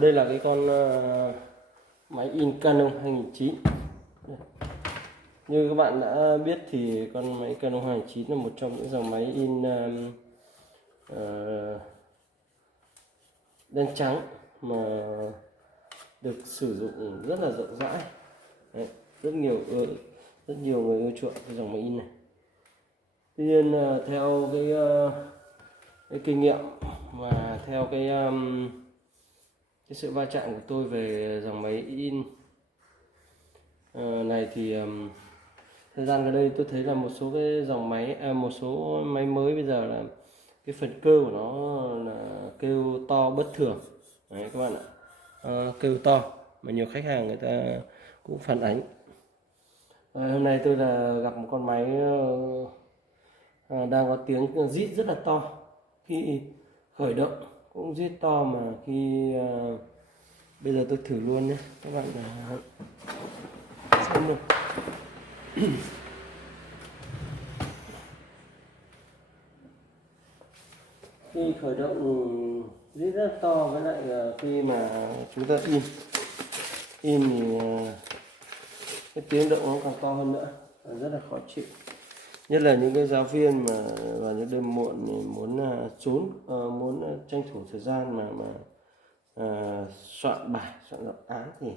Đây là cái con máy in Canon 2009. Như các bạn đã biết thì con máy Canon 2009 là một trong những dòng máy in đen trắng mà được sử dụng rất là rộng rãi. Đấy, rất nhiều người ưa chuộng cái dòng máy in này. Tuy nhiên theo cái kinh nghiệm và theo cái sự va chạm của tôi về dòng máy in này thì thời gian gần đây tôi thấy là một số cái dòng máy một số máy mới bây giờ là cái phần kêu của nó là kêu to bất thường. Đấy các bạn ạ, kêu to mà nhiều khách hàng người ta cũng phản ánh. Hôm nay tôi là gặp một con máy đang có tiếng rít rất là to khi khởi động, cũng rít to mà khi bây giờ tôi thử luôn nhé các bạn xem được. Khi khởi động rít rất to, với lại khi mà chúng ta in thì cái tiếng động nó càng to hơn nữa, rất là khó chịu. Nhất là những cái giáo viên mà vào những đêm muộn thì muốn muốn tranh thủ thời gian mà soạn bài, soạn luận án thì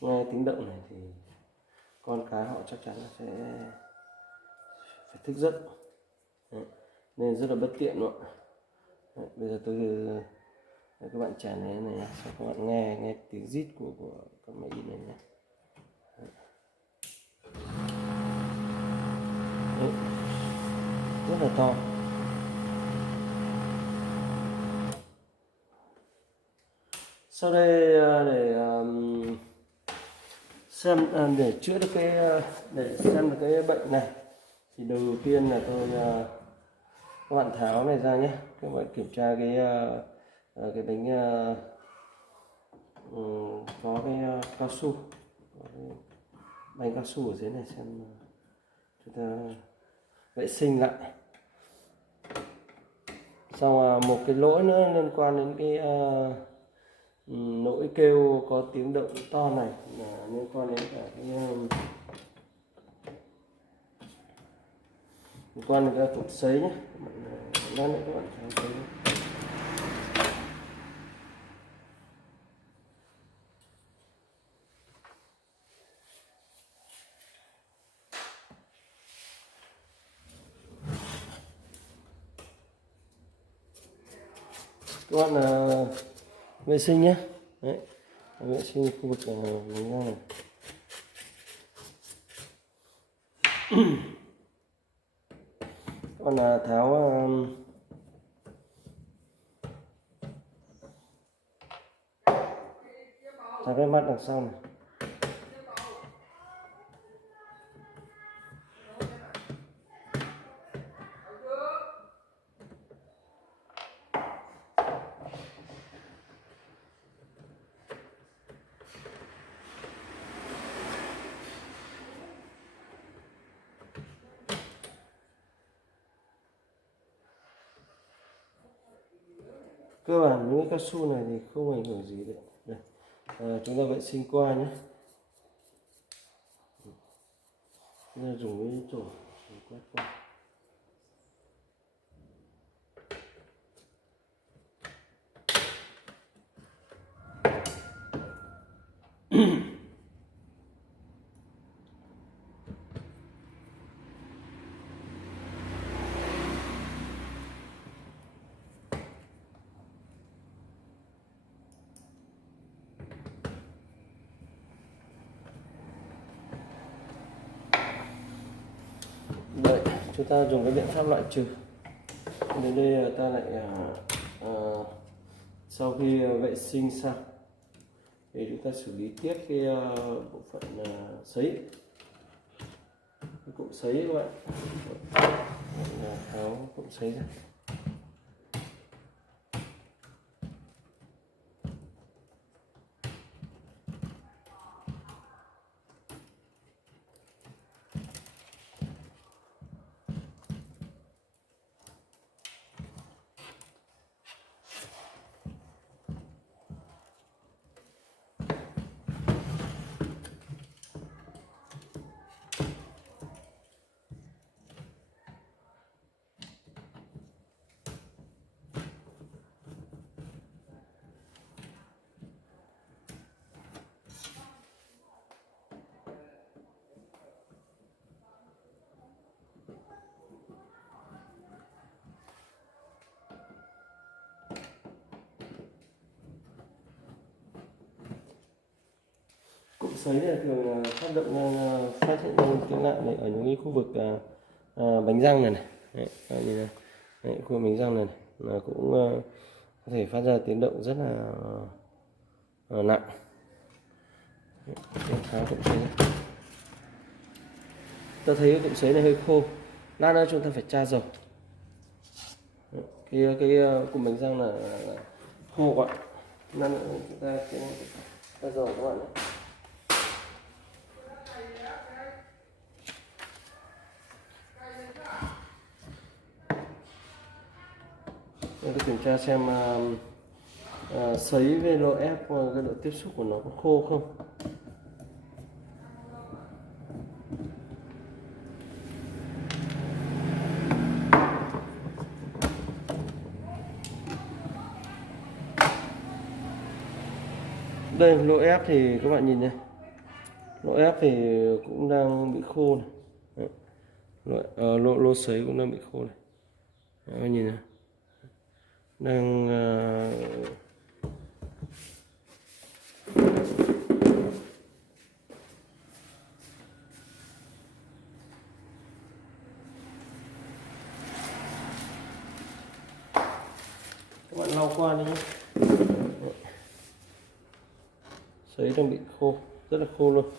nghe tiếng động này thì con cái họ chắc chắn là sẽ phải thức giấc. Đấy, nên rất là bất tiện luôn. Đấy, bây giờ tôi các bạn trả này sao các bạn nghe tiếng rít của con máy in này nhé. Đấy, rất là to. Sau đây để xem để chữa được để xem được cái bệnh này thì đầu tiên là tôi các bạn tháo này ra nhé. Các bạn kiểm tra cái bánh có cái cao su, bánh cao su ở dưới này, xem chúng ta vệ sinh lại. Sau một cái lỗi nữa liên quan đến cái nỗi kêu có tiếng động to này là liên quan đến cả cái liên quan đến cái cục sấy nhé. Lát nữa các bạn thấy các bạn vệ sinh nhé. Đấy, vệ sinh khu vực này. Còn tháo cái mắt đằng sau này. Cơ bản những cái cao su này thì không ảnh hưởng gì đấy. Đây, chúng ta vệ sinh qua nhé. Chúng ta dùng cái chổi quét qua. Vậy chúng ta dùng cái biện pháp loại trừ. Đến đây ta lại sau khi vệ sinh xong thì chúng ta xử lý tiếp cái bộ phận sấy, cái cụm sấy các bạn. Tháo cụm sấy ra. cụm sấy này thường phát động phát hiện ra tiếng lạ này ở những cái khu vực bánh răng này này. Đấy, như này. Đấy, khu vực bánh răng này, là cũng có thể phát ra tiếng động rất là nặng. Tháo cụm sấy này. Ta thấy cái cụm sấy này hơi khô, lát nữa chúng ta phải tra dầu. Cái cụm bánh răng là khô quá, lát nữa chúng ta tra dầu các bạn nhé. Tôi kiểm tra xem sấy với độ ép cái độ tiếp xúc của nó có khô không. Đây lỗ ép thì các bạn nhìn này, lỗ ép thì cũng đang bị khô này. Lỗ sấy cũng đang bị khô này. Đấy, các bạn nhìn này, đang các bạn lau qua đi nhé. Sấy đang bị khô, rất là khô luôn.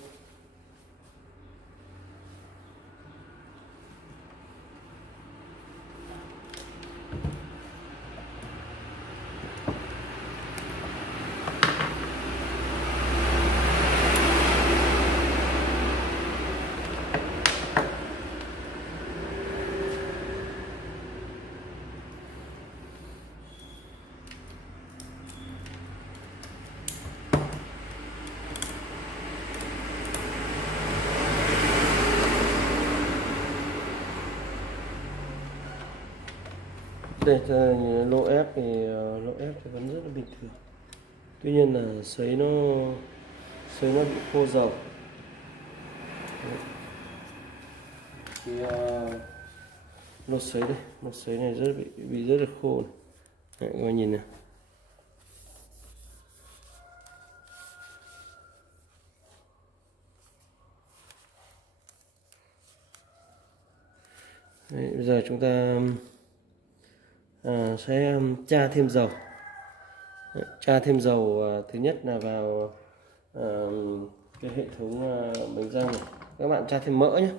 Đây lỗ ép thì vẫn rất là bình thường. Tuy nhiên là sấy nó bị khô dầu. Thì lỗ sấy này bị rất là khô này. Đấy, các bạn nhìn này. Đấy, bây giờ chúng ta sẽ tra thêm dầu. Đấy, tra thêm dầu thứ nhất là vào cái hệ thống bánh răng này. Các bạn tra thêm mỡ nhé,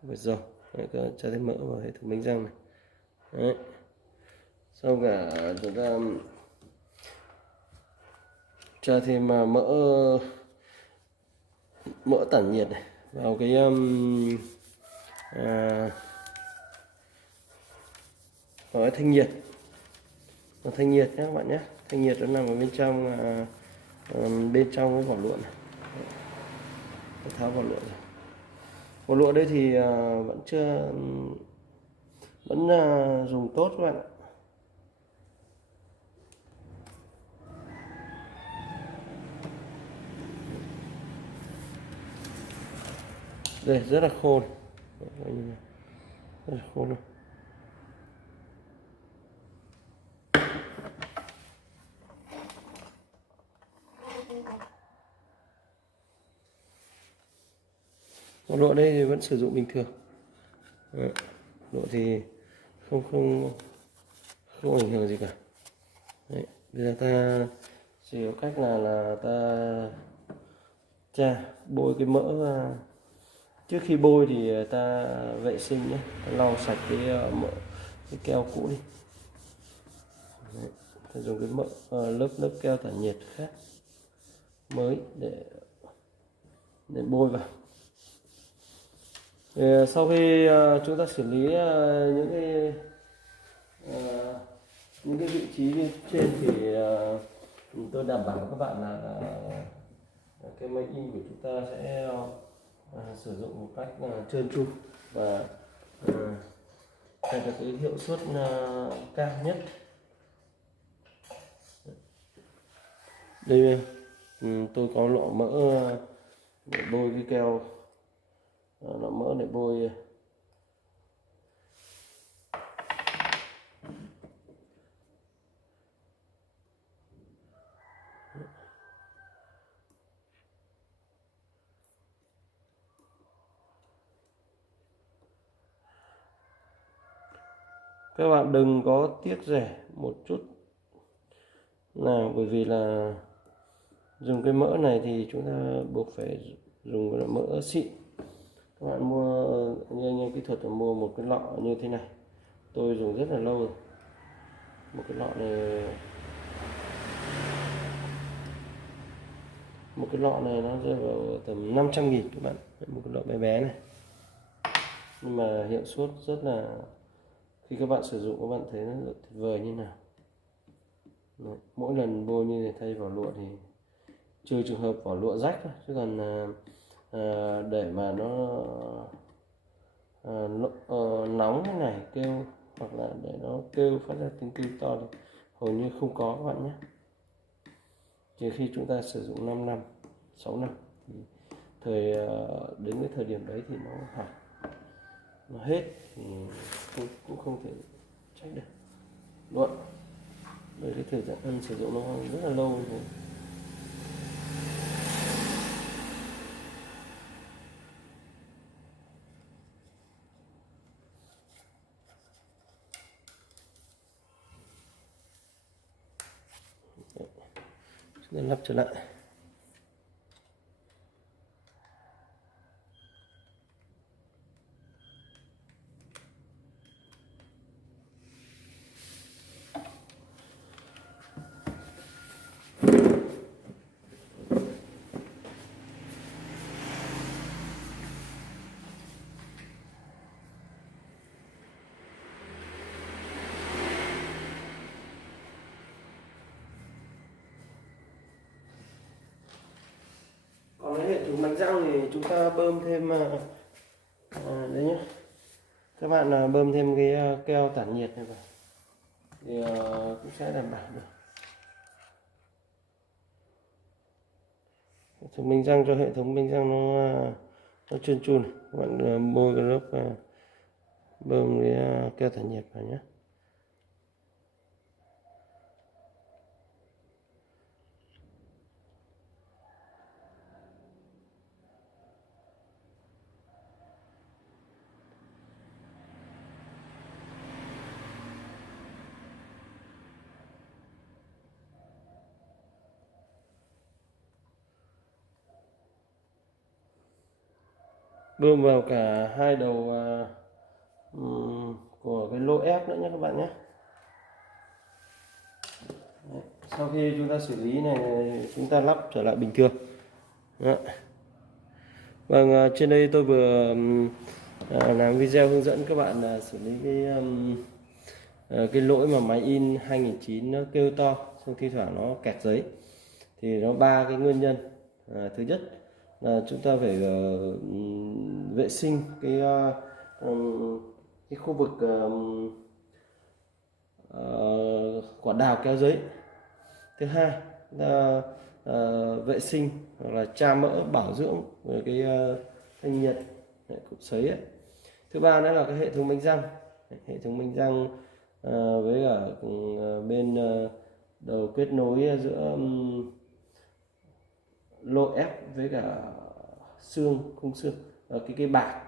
không phải dầu. Đấy, các bạn tra thêm mỡ vào hệ thống bánh răng này. Đấy. Sau cả chúng ta tra thêm mỡ tản nhiệt này vào cái thanh nhiệt. Thanh nhiệt nhé các bạn nhé. Thanh nhiệt nó nằm ở bên trong cái vỏ lụa này. Tháo vỏ lụa rồi. Vỏ lụa đây thì vẫn dùng tốt các bạn ạ. Đây rất là khô, rất là khô luôn. Vỏ lụa đây thì vẫn sử dụng bình thường. Đấy, lụa thì không ảnh hưởng gì cả. Đấy, bây giờ ta chỉ có cách là ta bôi cái mỡ. Trước khi bôi thì ta vệ sinh nhé, lau sạch cái keo cũ đi. Đấy, ta dùng cái mỡ lớp keo tản nhiệt khác mới để bôi vào. Thì sau khi chúng ta xử lý những cái vị trí như trên thì tôi đảm bảo các bạn là cái máy in của chúng ta sẽ sử dụng một cách trơn tru và đạt được cái hiệu suất cao nhất. Đây tôi có lọ mỡ để bôi cái keo, lọ mỡ để bôi Các bạn đừng có tiếc rẻ một chút nào, bởi vì là dùng cái mỡ này thì chúng ta buộc phải dùng cái mỡ xịn. Các bạn mua như anh em kỹ thuật là mua một cái lọ như thế này, tôi dùng rất là lâu rồi. Một cái lọ này, nó rơi vào tầm 500.000 các bạn, một cái lọ bé bé này, nhưng mà hiệu suất rất là, khi các bạn sử dụng các bạn thấy nó tuyệt vời như nào. Đấy, mỗi lần bôi như này thay vỏ lụa thì trừ trường hợp vỏ lụa rách thôi, chứ còn để mà nó nóng thế này kêu, hoặc là để nó kêu phát ra tiếng kêu to thì hầu như không có các bạn nhé. Trừ khi chúng ta sử dụng 5 năm 6 năm thì đến cái thời điểm đấy thì nó hỏng, nó hết thì cũng không thể trách được đúng không? Bởi cái thời gian sử dụng nó rất là lâu rồi. Chúng ta lắp trở lại. Còn cái hệ thống đánh răng thì chúng ta bơm thêm đấy nhé, các bạn bơm thêm cái keo tản nhiệt này vào thì cũng sẽ đảm bảo được. Hệ thống đánh răng, cho hệ thống đánh răng nó trơn tru này, các bạn bôi cái lớp bơm cái keo tản nhiệt vào nhé. Bơm vào cả hai đầu của cái lỗ ép nữa nhé các bạn nhé. Đấy. Sau khi chúng ta xử lý này, chúng ta lắp trở lại bình thường. Đó. Vâng, trên đây tôi vừa làm video hướng dẫn các bạn xử lý cái lỗi mà máy in 2009 nó kêu to, xong thi thoảng nó kẹt giấy. Thì nó 3 cái nguyên nhân. Thứ nhất là chúng ta phải vệ sinh cái khu vực quả đào kéo giấy. Thứ hai là vệ sinh hoặc là tra mỡ, bảo dưỡng về cái thanh nhiệt cục sấy ấy. Thứ ba nữa là cái hệ thống đánh răng. Hệ thống đánh răng với cả bên đầu kết nối giữa lỗ ép với cả xương, khung xương, cái bạc,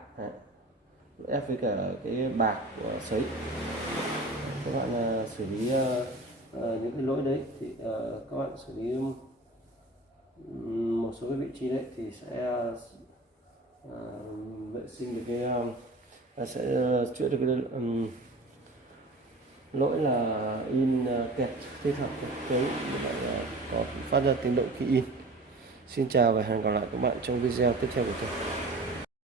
lỗ ép với cả cái bạc của sấy. Các bạn xử lý những cái lỗi đấy thì các bạn xử lý một số cái vị trí đấy thì sẽ vệ sinh được cái sẽ chữa được cái lỗi là in kẹt, thi thoảng kẹt giấy, như vậy là có phát ra tiếng động khi in. Xin chào và hẹn gặp lại các bạn trong video tiếp theo của tôi.